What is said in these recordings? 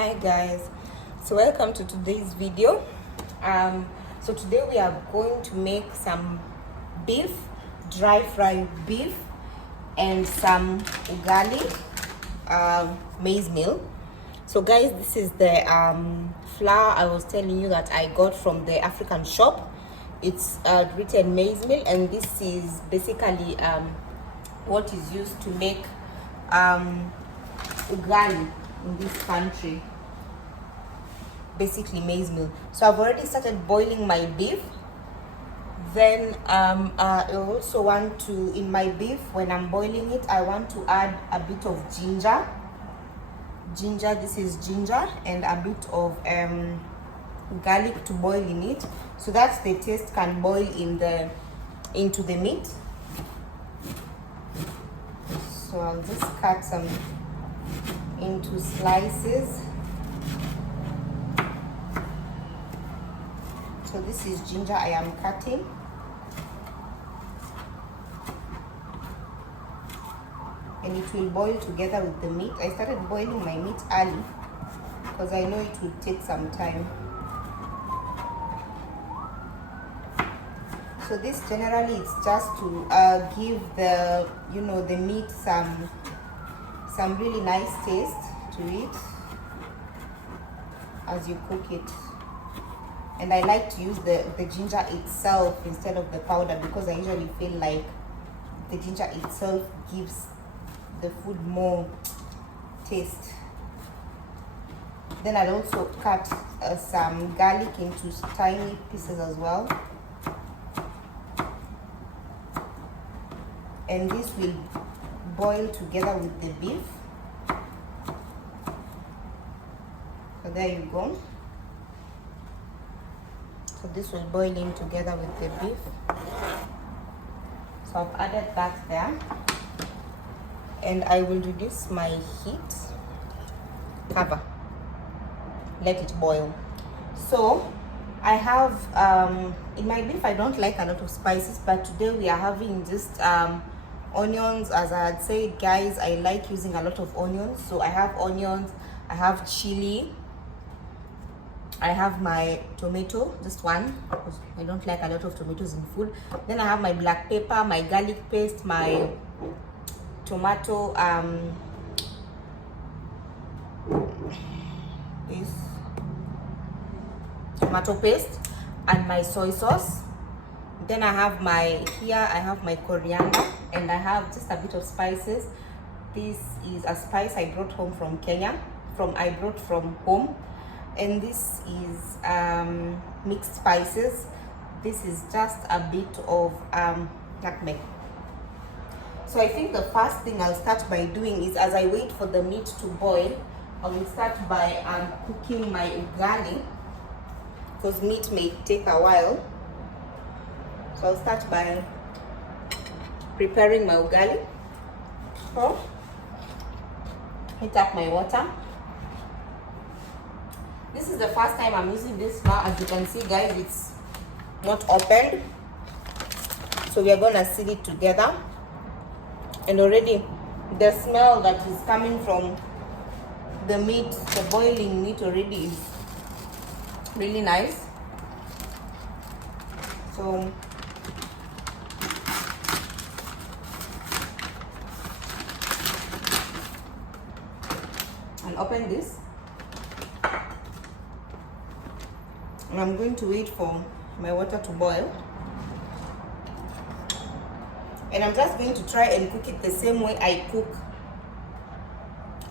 Hi guys, so welcome to today's video. So today we are going to make some beef, dry fried beef, and some ugali, maize meal. So guys, this is the flour I was telling you that I got from the African shop. It's written maize meal, and this is basically what is used to make ugali in this country, basically maize meal. So I've already started boiling my beef. Then I also want to, in my beef, when I'm boiling it, I want to add a bit of ginger. This is ginger, and a bit of garlic to boil in it, so that the taste can boil into the meat. So I'll just cut some into slices. So this is ginger I am cutting. And it will boil together with the meat. I started boiling my meat early because I know it will take some time. So this generally it's just to give the the meat some really nice taste to it as you cook it. And I like to use the ginger itself instead of the powder, because I usually feel like the ginger itself gives the food more taste. Then I'll also cut some garlic into tiny pieces as well. And this will boil together with the beef. So there you go. So this will boil in together with the beef. So I've added that there. And I will reduce my heat. Cover. Let it boil. So I have, in my beef I don't like a lot of spices, but today we are having just onions. As I had said, guys, I like using a lot of onions. So I have onions, I have chili, I have my tomato, just one, because I don't like a lot of tomatoes in food. Then I have my black pepper, my garlic paste, my tomato tomato paste, and my soy sauce. Then I have my coriander, and I have just a bit of spices. This is a spice I brought home from Kenya, from home. And this is mixed spices. This is just a bit of nutmeg. So I think the first thing I'll start by doing is, as I wait for the meat to boil, I will start by cooking my ugali, because meat may take a while. So I'll start by preparing my ugali. So heat up my water. This is the first time I'm using this now. As you can see, guys, it's not opened. So we are gonna seal it together. And already the smell that is coming from the meat, the boiling meat, already is really nice. So I'll open this. And I'm going to wait for my water to boil. And I'm just going to try and cook it the same way I cook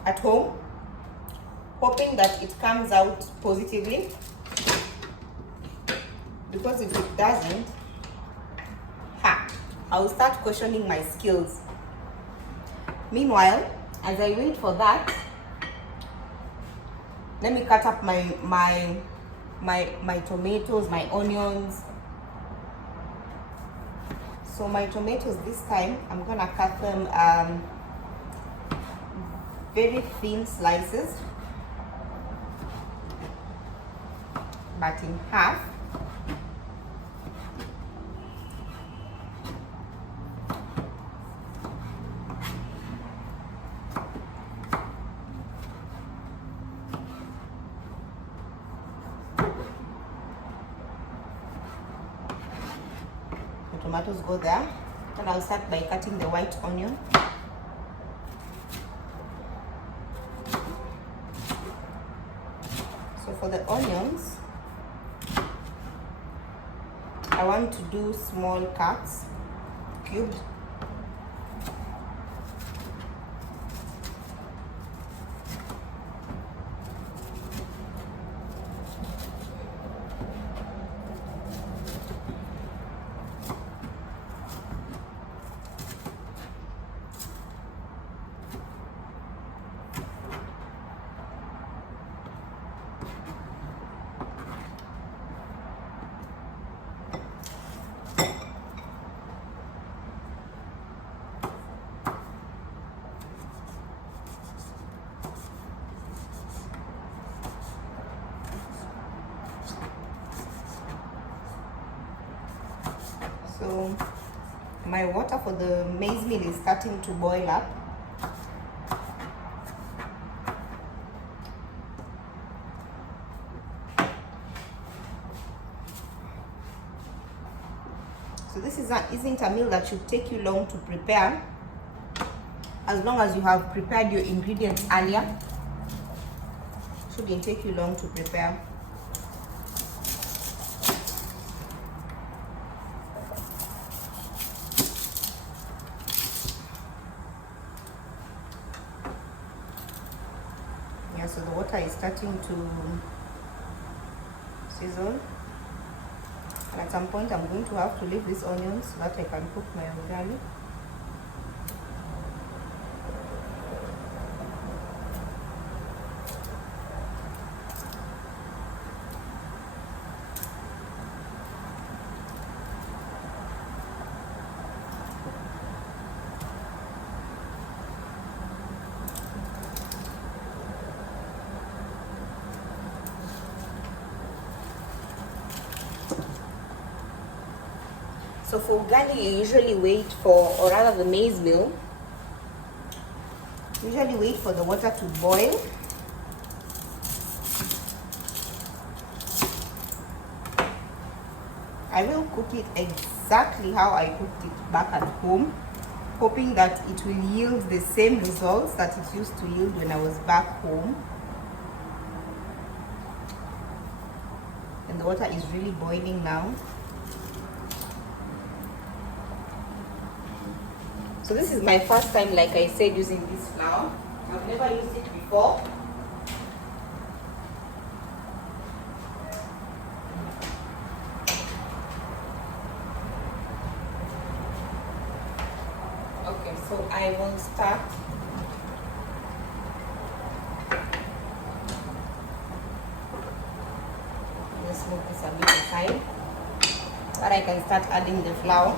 at home, hoping that it comes out positively. Because if it doesn't, I will start questioning my skills. Meanwhile, as I wait for that, let me cut up my tomatoes, my onions. So my tomatoes this time, I'm gonna cut them very thin slices, but in half. tomatoes go there. Then I'll start by cutting the white onion. So for the onions, I want to do small cuts, cubed. So my water for the maize meal is starting to boil up. So this isn't a meal that should take you long to prepare, as long as you have prepared your ingredients earlier. Shouldn't take you long to prepare. Yeah, so the water is starting to sizzle. And at some point I'm going to have to leave these onions so that I can cook my ugali. So for ugali, you usually wait for, or rather the maize meal, usually wait for the water to boil. I will cook it exactly how I cooked it back at home, hoping that it will yield the same results that it used to yield when I was back home. And the water is really boiling now. So this is my first time, like I said, using this flour. I've never used it before. Okay, so I will start. Let's move this a bit aside, so that I can start adding the flour.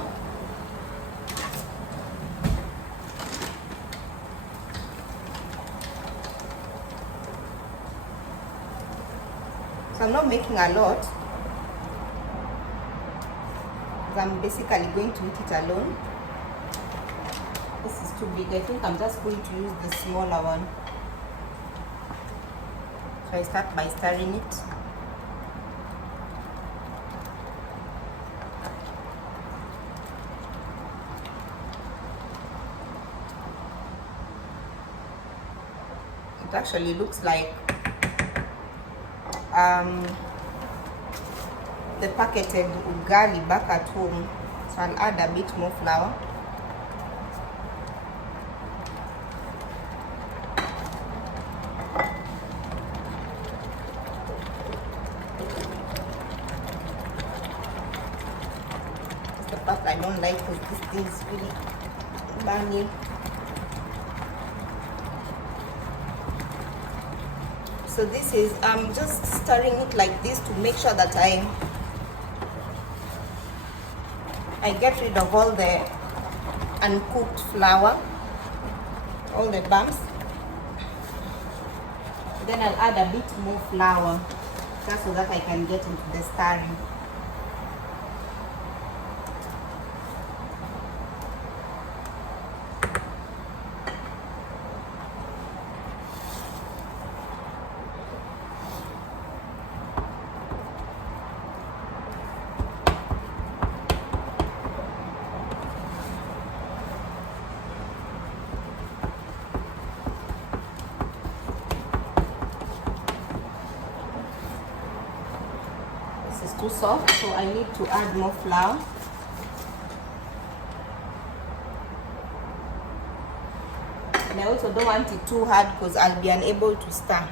So I'm not making a lot, because I'm basically going to eat it alone. This is too big. I think I'm just going to use the smaller one. So I start by stirring it. It actually looks like the packeted ugali back at home. So I'll add a bit more flour. That's the part I don't like, because this thing is really burning. So this is, I'm just stirring it like this to make sure that I get rid of all the uncooked flour, all the bumps. Then I'll add a bit more flour, just so that I can get into the stirring. too soft, so I need to add more flour. And I also don't want it too hard because I'll be unable to stir.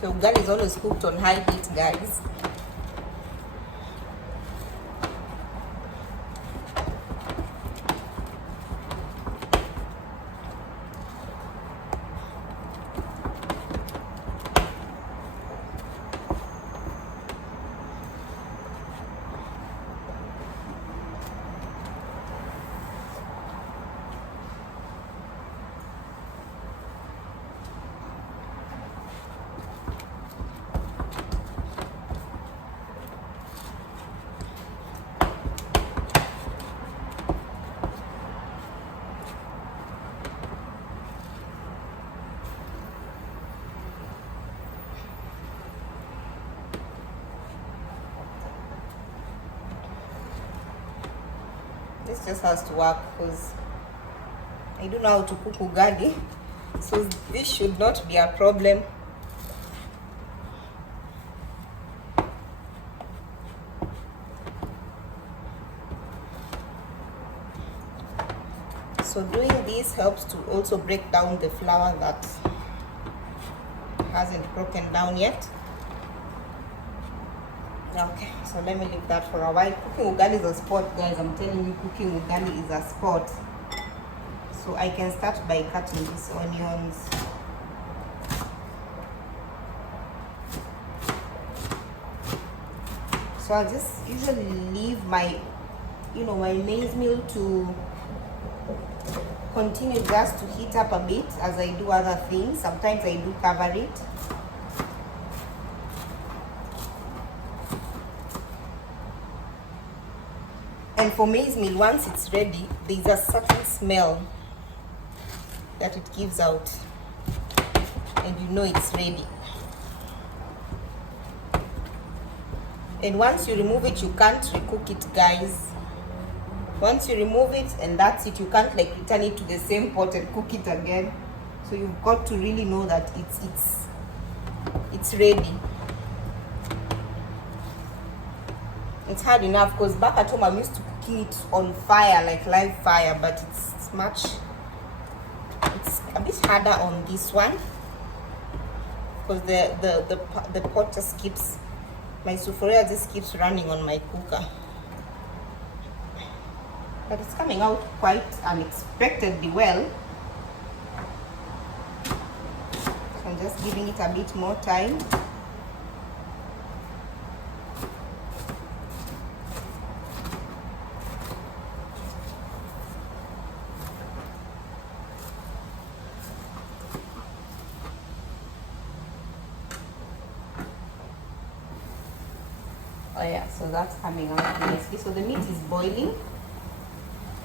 So ugali is always cooked on high heat, guys. This just has to work because I don't know how to cook ugali, so this should not be a problem. So doing this helps to also break down the flour that hasn't broken down yet. Okay, so let me leave that for a while. Cooking ugali is a sport, guys. I'm telling you, cooking ugali is a sport. So I can start by cutting these onions. So I'll just usually leave my, my maize meal to continue just to heat up a bit as I do other things. Sometimes I do cover it. And for maize meal, once it's ready, there's a certain smell that it gives out, and you know it's ready. And once you remove it, you can't recook it, guys. Once you remove it, and that's it, you can't like return it to the same pot and cook it again. So you've got to really know that it's ready. It's hard enough because back at home I'm used to cooking it on fire, like live fire, but it's a bit harder on this one because the pot just keeps, my sufuria just keeps running on my cooker. But it's coming out quite unexpectedly well. So I'm just giving it a bit more time. Oh yeah, so that's coming out nicely. So the meat is boiling,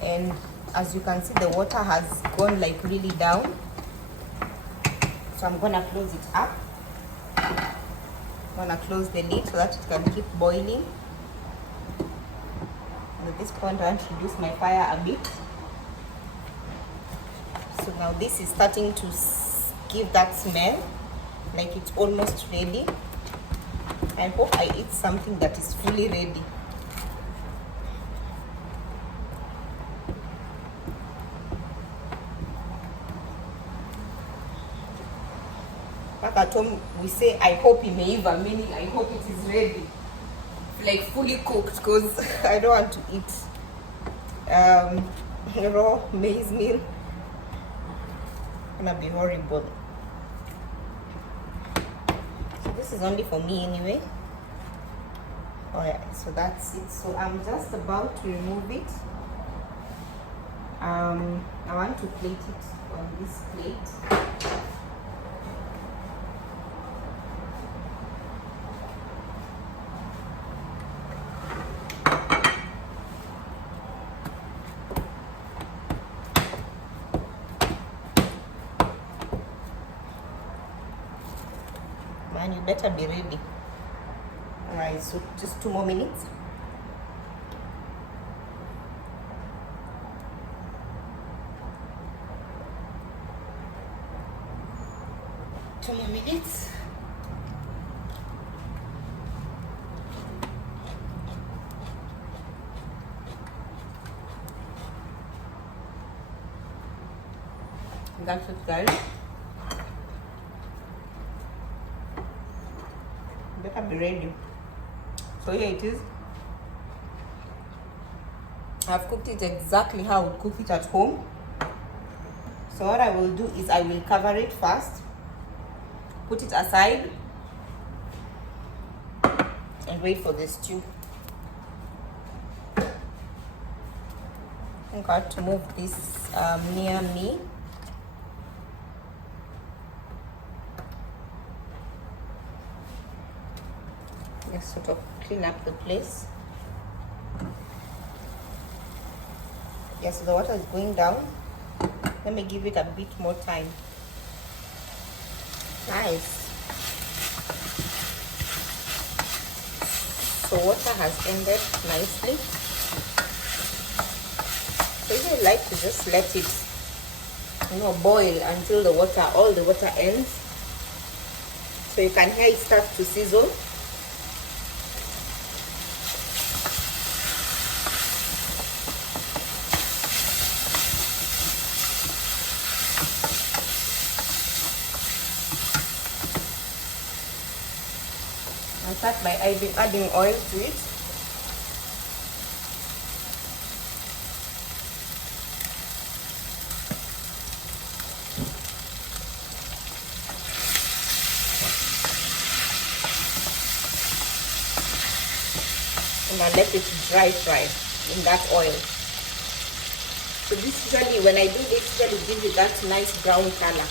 and as you can see, the water has gone like really down. So I'm gonna close it up. I'm gonna close the lid so that it can keep boiling. And at this point, I want to reduce my fire a bit. So now this is starting to give that smell, like it's almost ready. I hope I eat something that is fully ready. Back at home, we say, I hope imeiva, meaning I hope it is ready, like fully cooked, because I don't want to eat raw maize meal. It's gonna be horrible. So this is only for me anyway. Oh yeah, so that's it. So I'm just about to remove it. I want to plate it on this plate. Man, you better be ready. All right, so just 2 more minutes. Two more minutes. That's it, guys. Better be ready. So here it is. I've cooked it exactly how I would cook it at home. So what I will do is I will cover it first, put it aside, and wait for the stew. I'm going to move this near me. Just sort of clean up the place. Yes, so the water is going down. Let me give it a bit more time. Nice. So water has ended nicely. So you like to just let it, boil until all the water ends. So you can hear it start to sizzle. I'll start by adding oil to it. And I let it dry in that oil. So this usually, when I do this, usually gives it that nice brown color.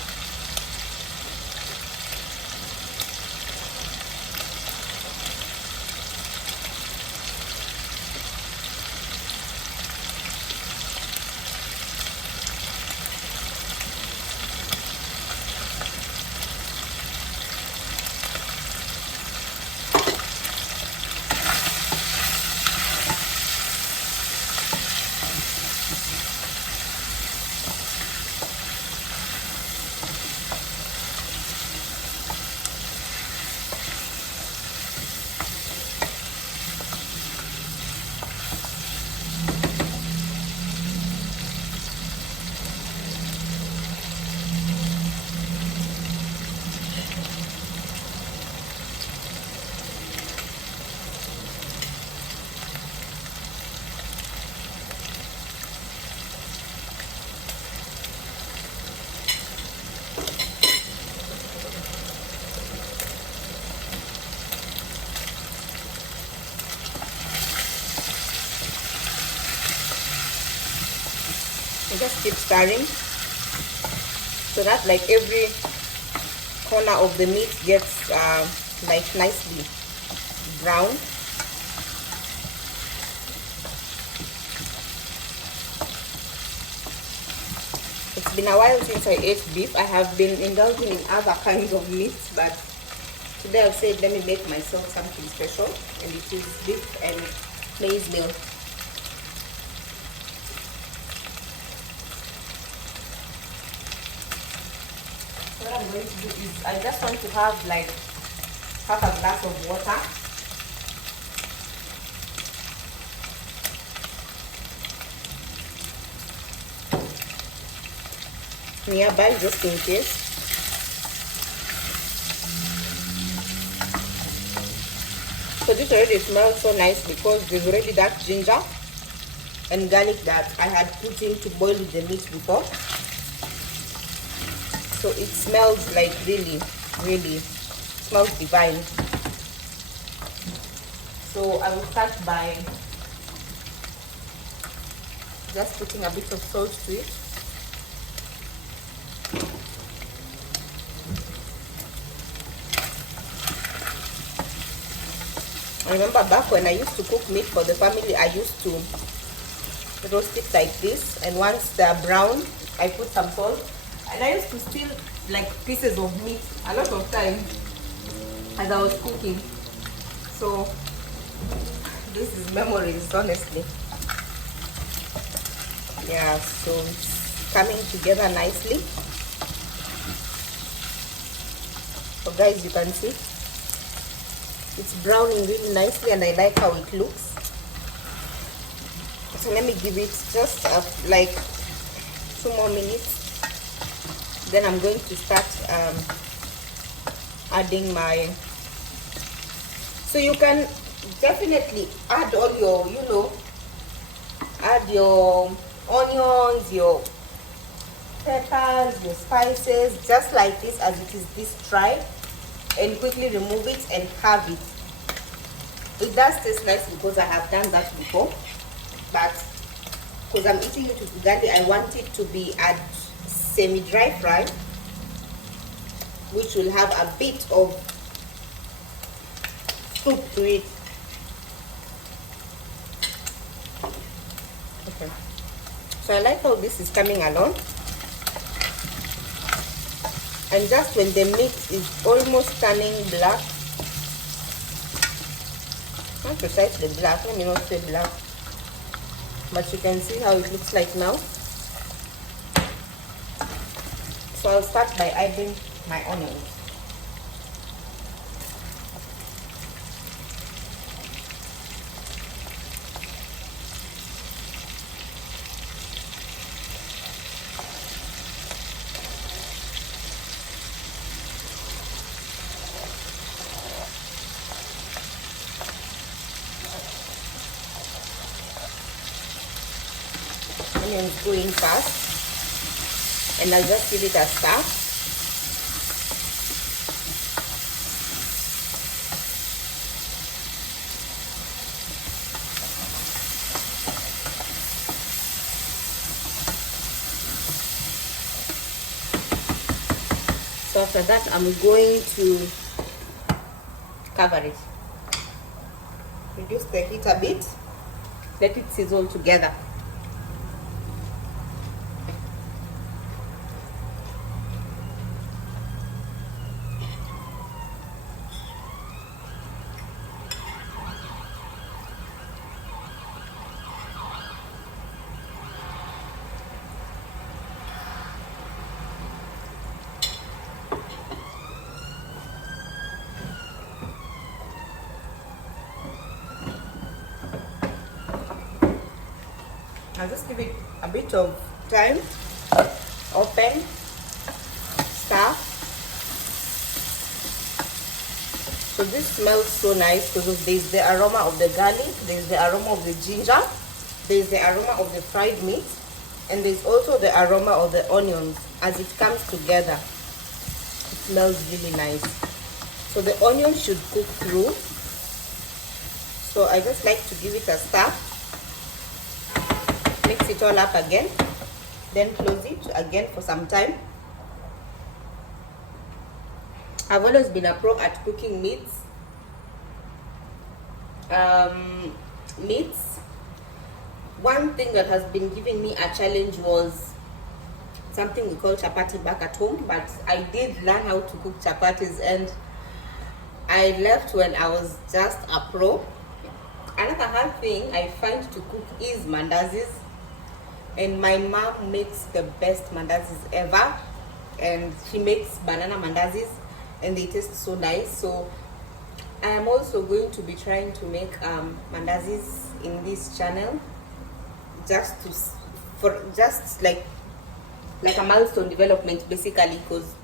And just keep stirring so that like every corner of the meat gets like nicely brown. It's been a while since I ate beef. I have been indulging in other kinds of meats, but today I've said let me make myself something special, and it is beef and maize meal. What I'm going to do is I just want to have like half a glass of water. Nearby, just in case. So this already smells so nice because there's already that ginger and garlic that I had put in to boil the meat before. So it smells like really smells divine. So I will start by just putting a bit of salt to it. I remember back when I used to cook meat for the family, I used to roast it like this, and once they're brown, I put some salt, and I used to steal like pieces of meat a lot of time as I was cooking. So this is memories, honestly. Yeah, so it's coming together nicely. So guys, you can see it's browning really nicely, and I like how it looks. So let me give it just like 2 more minutes. Then I'm going to start adding my. So you can definitely add all your, add your onions, your peppers, your spices, just like this as it is this dry, and quickly remove it and have it. It does taste nice because I have done that before, but because I'm eating it with ugali, I want it to be at semi-dry fry, which will have a bit of soup to it. Okay, so I like how this is coming along, and just when the meat is almost turning black, not precisely black, let me not say black, but you can see how it looks like now. So I'll start by adding my onions. Onions going fast, and I'll just give it a stir. So after that, I'm going to cover it. Reduce the heat a bit, let it sizzle together. I'll just give it a bit of time, open, stir. So this smells so nice because there's the aroma of the garlic, there's the aroma of the ginger, there's the aroma of the fried meat, and there's also the aroma of the onions. As it comes together, it smells really nice. So the onion should cook through. So I just like to give it a stir. Mix it all up again, then close it again for some time. I've always been a pro at cooking meats. One thing that has been giving me a challenge was something we call chapati back at home, but I did learn how to cook chapatis, and I left when I was just a pro. Another hard thing I find to cook is mandazis. And my mom makes the best mandazis ever, and she makes banana mandazis, and they taste so nice. So I am also going to be trying to make mandazis in this channel, just like a milestone development basically, because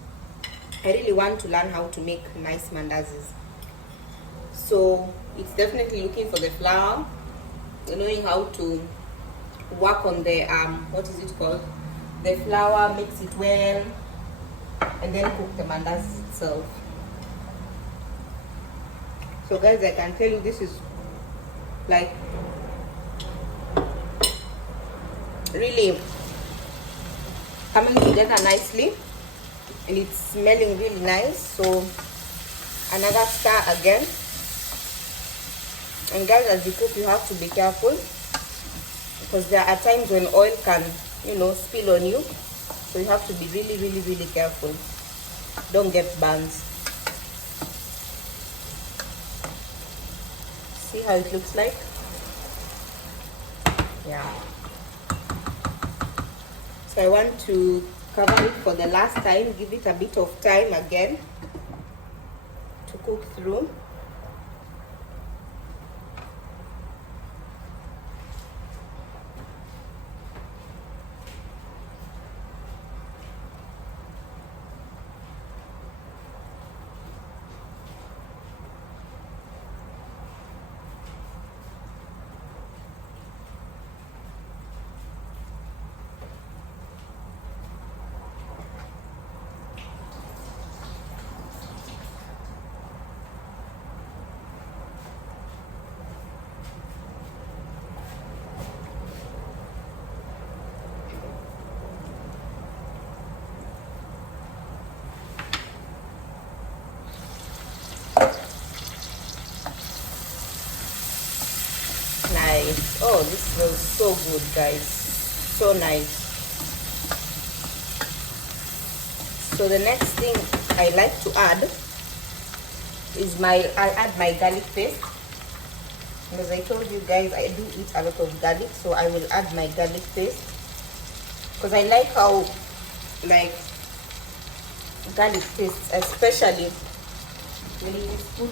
I really want to learn how to make nice mandazis. So it's definitely looking for the flour, knowing how to work on the what is it called, the flour, mix it well, and then cook the mandazi itself. So guys, I can tell you this is like really coming together nicely, and it's smelling really nice. So another stir again. And guys, as you cook, you have to be careful, because there are times when oil can, you know, spill on you. So you have to be really, really, really careful. Don't get burns. See how it looks like? Yeah. So I want to cover it for the last time, give it a bit of time again to cook through. Nice. Oh, this smells so good, guys. So nice. So the next thing I like to add is I'll add my garlic paste. And as I told you guys, I do eat a lot of garlic, so I will add my garlic paste, because I like how, like, garlic tastes, especially when it's put,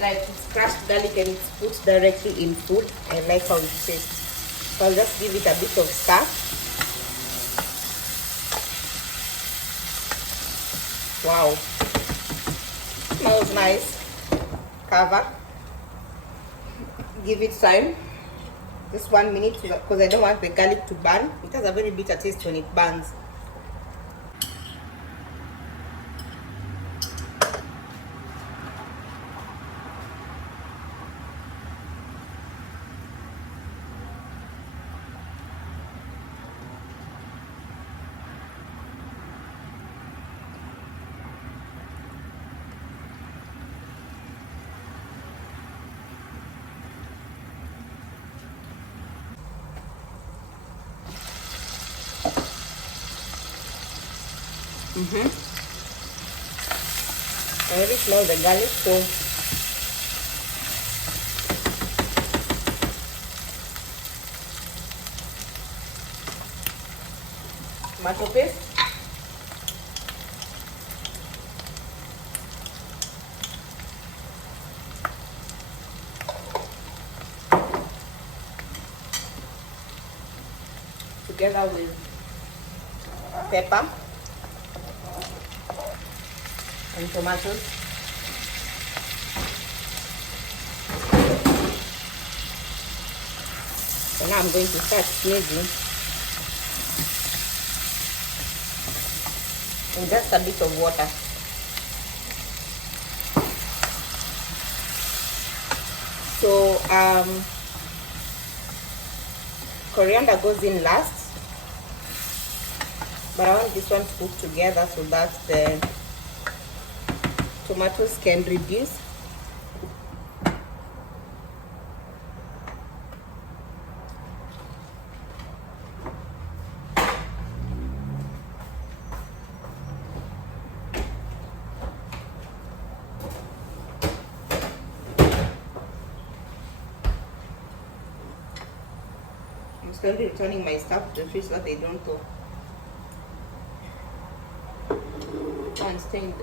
like, it's crushed garlic and it's put directly in food. I like how it tastes. So I'll just give it a bit of stir. Wow, smells nice. Cover, give it time, just 1 minute, because I don't want the garlic to burn. It has a very bitter taste when it burns. I already smell the garlic, so tomato paste, together with pepper and tomatoes. So now I'm going to start sneezing with just a bit of water. So coriander goes in last, but I want this one to cook together so that the tomatoes can reduce. I'm slowly returning my stuff to the fish so that they don't go and staying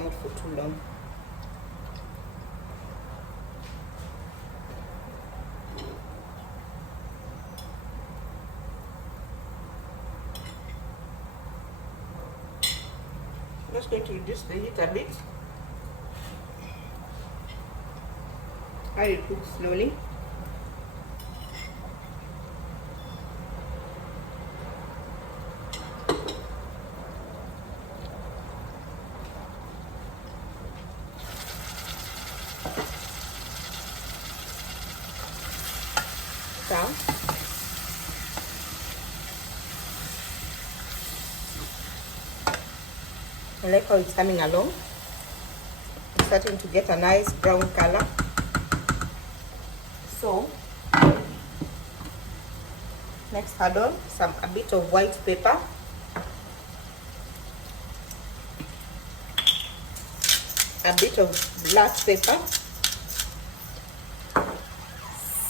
out for too long. I'm just going to reduce the heat a bit. I will cook slowly. I like how it's coming along. It's starting to get a nice brown color. So next add on a bit of white pepper, a bit of black pepper,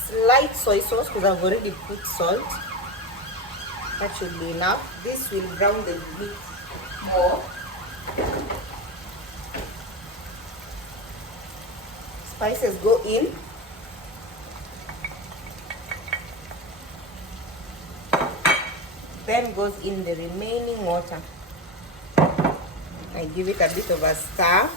slight soy sauce because I've already put salt. That should be enough. This will brown the meat more. Spices go in. Then goes in the remaining water. I give it a bit of a stir.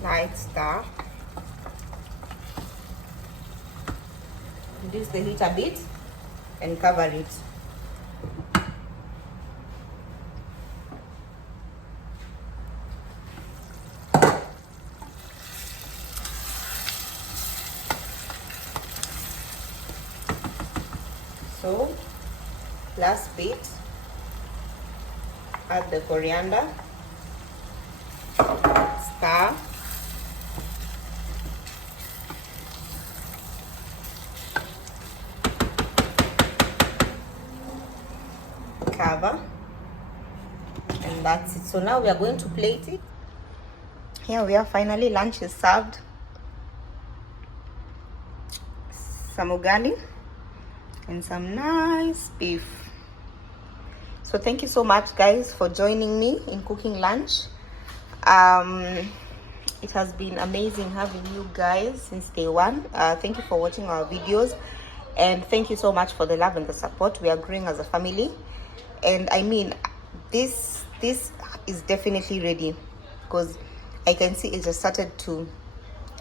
Slight stir. Reduce the heat a bit and cover it. So last bit, add the coriander, stir, cover, and that's it. So now we are going to plate it. Here we are, finally lunch is served. Some ugali and some nice beef. So thank you so much guys for joining me in cooking lunch. It has been amazing having you guys since day one. Thank you for watching our videos, and thank you so much for the love and the support. We are growing as a family, and I mean this is definitely ready because I can see it just started to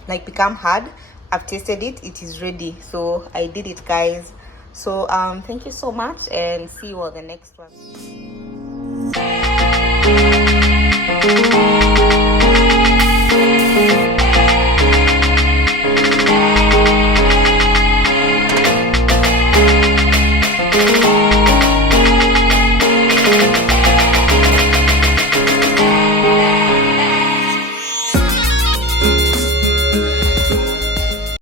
like become hard. I've tasted it, it is ready. So I did it guys. So thank you so much, and see you on the next one.